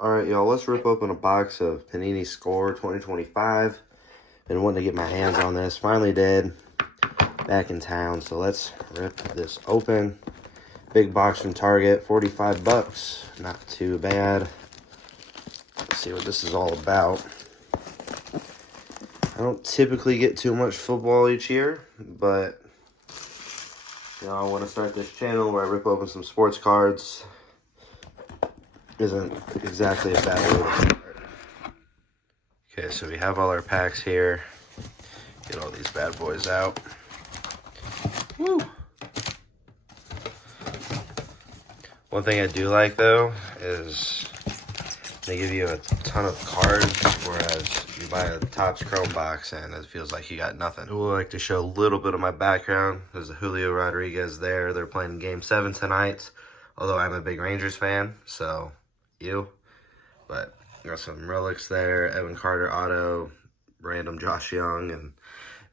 Alright, y'all, let's rip open a box of Panini Score 2025. Been wanting to get my hands on this. Finally did. Back in town, so let's rip this open. Big box from Target, 45 bucks. Not too bad. Let's see what this is all about. I don't typically get too much football each year, but I want to start this channel where I rip open some sports cards. Isn't exactly a bad way to start. Okay, so we have all our packs here. Get all these bad boys out. Woo! One thing I do like though is they give you a ton of cards, whereas you buy a Topps Chrome box and it feels like you got nothing. I would like to show a little bit of my background. There's a Julio Rodriguez there. They're playing Game 7 tonight, although I'm a big Rangers fan, so but got some relics there, Evan Carter auto, random Josh Young, and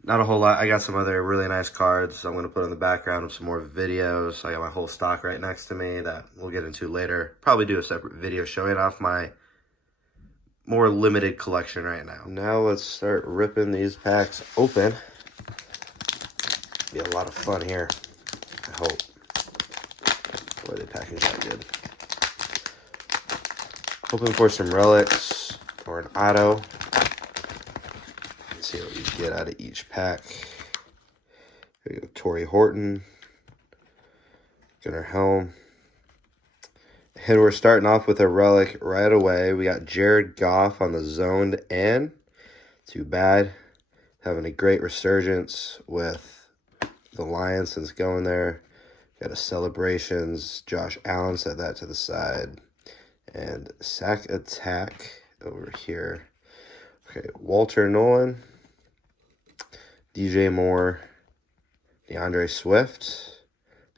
not a whole lot. I got some other really nice cards I'm going to put in the background of some more videos. I got my whole stock right next to me that we'll get into later. Probably do a separate video showing off my more limited collection right now. Now let's start ripping these packs open. Be a lot of fun here, I hope. Boy, they package that good. Hoping for some relics or an auto. Let's see what we get out of each pack. Here we go, Torrey Horton, Gunnar Helm. And we're starting off with a relic right away. We got Jared Goff on the zoned in. Too bad. Having a great resurgence with the Lions since going there. Got a celebrations. Josh Allen set that to the side. And sack attack over here. Okay, Walter Nolan, DJ Moore, DeAndre Swift,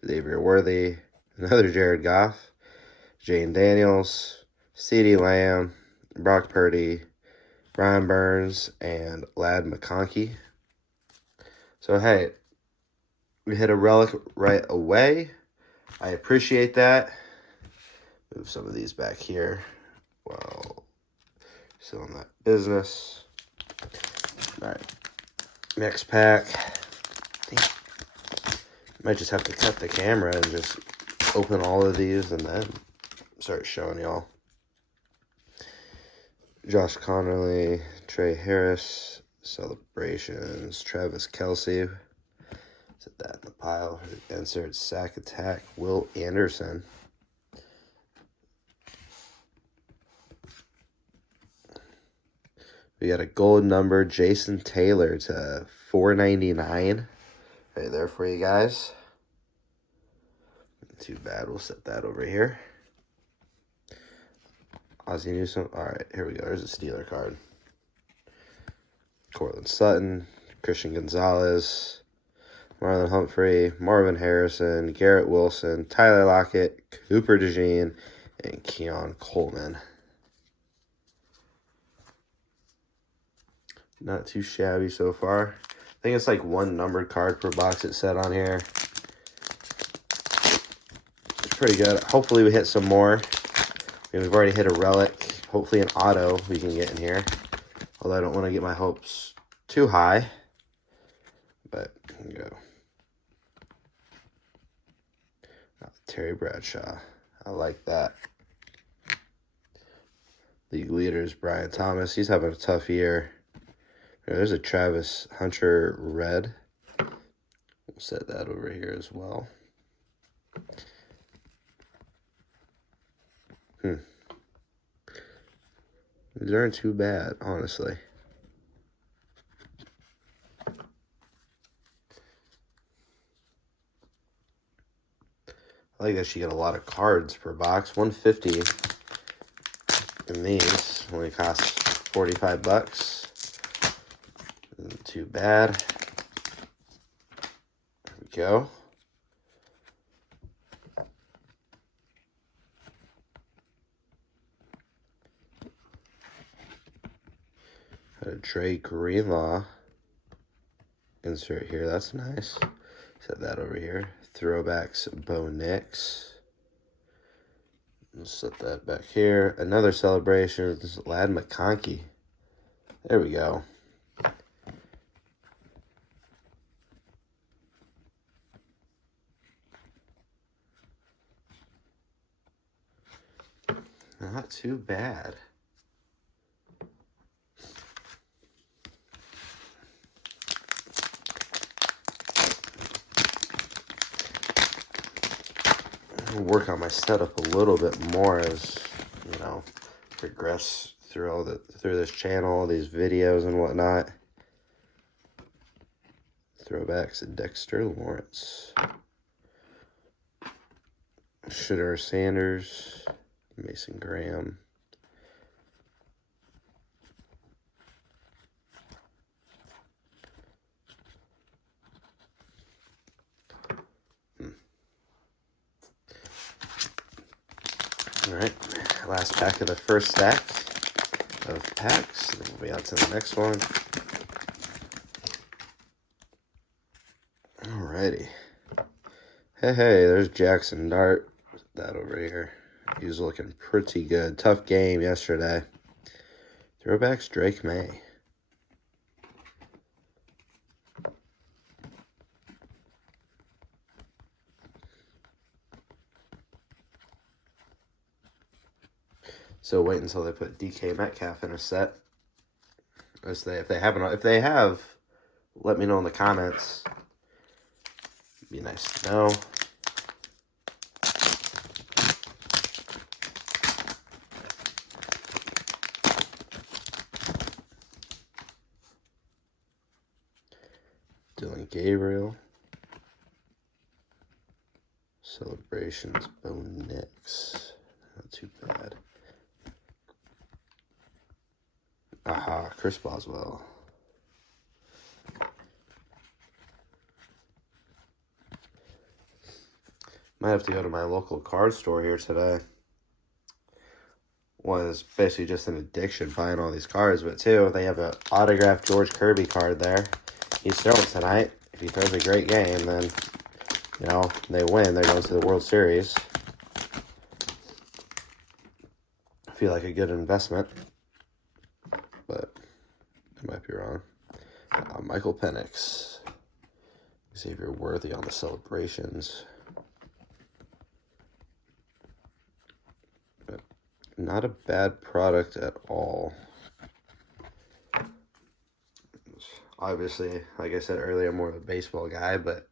Xavier Worthy, another Jared Goff, Jane Daniels, CeeDee Lamb, Brock Purdy, Brian Burns, and Ladd McConkey. So, hey, we hit a relic right away. I appreciate that. Move some of these back here. Well, still in that business. All right, next pack. Might just have to cut the camera and just open all of these and then start showing y'all. Josh Connerly, Trey Harris, celebrations, Travis Kelce. Set that in the pile. Insert sack attack, Will Anderson. We got a gold number, Jason Taylor to 499. Right there for you guys. Not too bad. We'll set that over here. Ozzie Newsome. All right, here we go. There's a Steeler card. Cortland Sutton, Christian Gonzalez, Marlon Humphrey, Marvin Harrison, Garrett Wilson, Tyler Lockett, Cooper DeJean, and Keon Coleman. Not too shabby so far. I think it's like one numbered card per box it said on here. It's pretty good. Hopefully we hit some more. We've already hit a relic. Hopefully an auto we can get in here. Although I don't want to get my hopes too high. But here we go. Terry Bradshaw. I like that. League leaders, Brian Thomas. He's having a tough year. There's a Travis Hunter red. We'll set that over here as well. These aren't too bad, honestly. I like that you get a lot of cards per box. 150 in these. Only costs 45 bucks. Isn't too bad. There we go. Got a Dre Greenlaw insert here. That's nice. Set that over here. Throwbacks, Bo Nix. Set that back here. Another celebration. This is Lad McConkey. There we go. Not too bad. I'll work on my setup a little bit more as, you know, progress through this channel, these videos and whatnot. Throwbacks to Dexter Lawrence. Shedeur Sanders. Mason Graham. All right, last pack of the first stack of packs. Then we'll be on to the next one. Alrighty. Hey, there's Jackson Dart. That over here. He's looking pretty good. Tough game yesterday. Throwbacks, Drake May. So wait until they put DK Metcalf in a set. If they have, let me know in the comments. Be nice to know. Dylan Gabriel. Celebrations, Bo Nix. Not too bad. Aha, Chris Boswell. Might have to go to my local card store here today. One is basically just an addiction buying all these cards, but two, they have an autographed George Kirby card there. He's throwing tonight. If he throws a great game, then, you know, they win. They're going to the World Series. I feel like a good investment, but I might be wrong. Michael Penix. Xavier Worthy on the celebrations. But not a bad product at all. Obviously, like I said earlier, I'm more of a baseball guy, but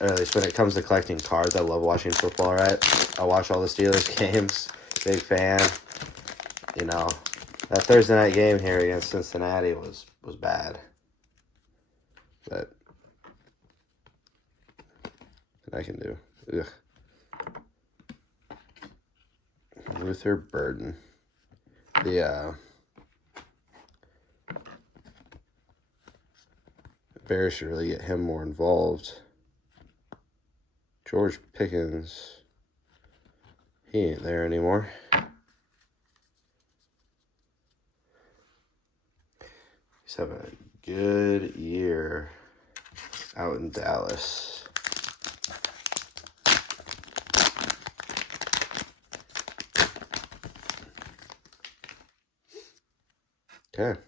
at least when it comes to collecting cards, I love watching football, right? I watch all the Steelers games. Big fan. You know, that Thursday night game here against Cincinnati was bad. But what I can do. Ugh. Luther Burden. Bears should really get him more involved. George Pickens. He ain't there anymore. He's having a good year out in Dallas. Okay.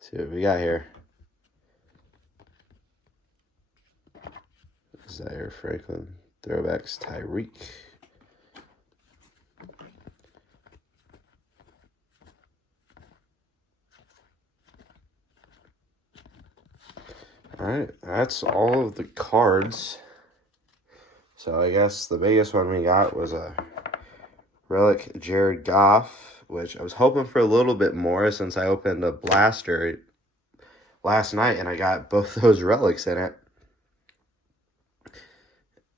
See what we got here. Zaire Franklin. Throwbacks, Tyreek. Alright, that's all of the cards. So I guess the biggest one we got was a Relic Jared Goff, which I was hoping for a little bit more since I opened a blaster last night and I got both those relics in it.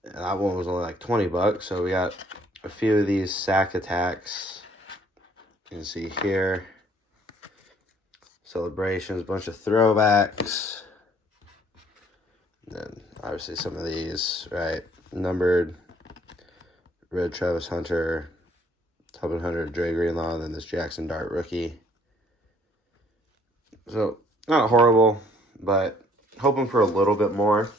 And that one was only like 20 bucks. So we got a few of these sack attacks. You can see here. Celebrations, bunch of throwbacks. And then obviously some of these, right? Numbered. Red Travis Hunter. Top 100 Dre Greenlaw. And then this Jackson Dart rookie. So not horrible, but hoping for a little bit more.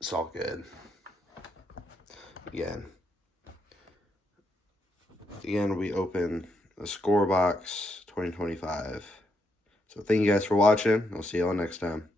It's all good. Again, we open the Score Box 2025. So thank you guys for watching. I'll see y'all next time.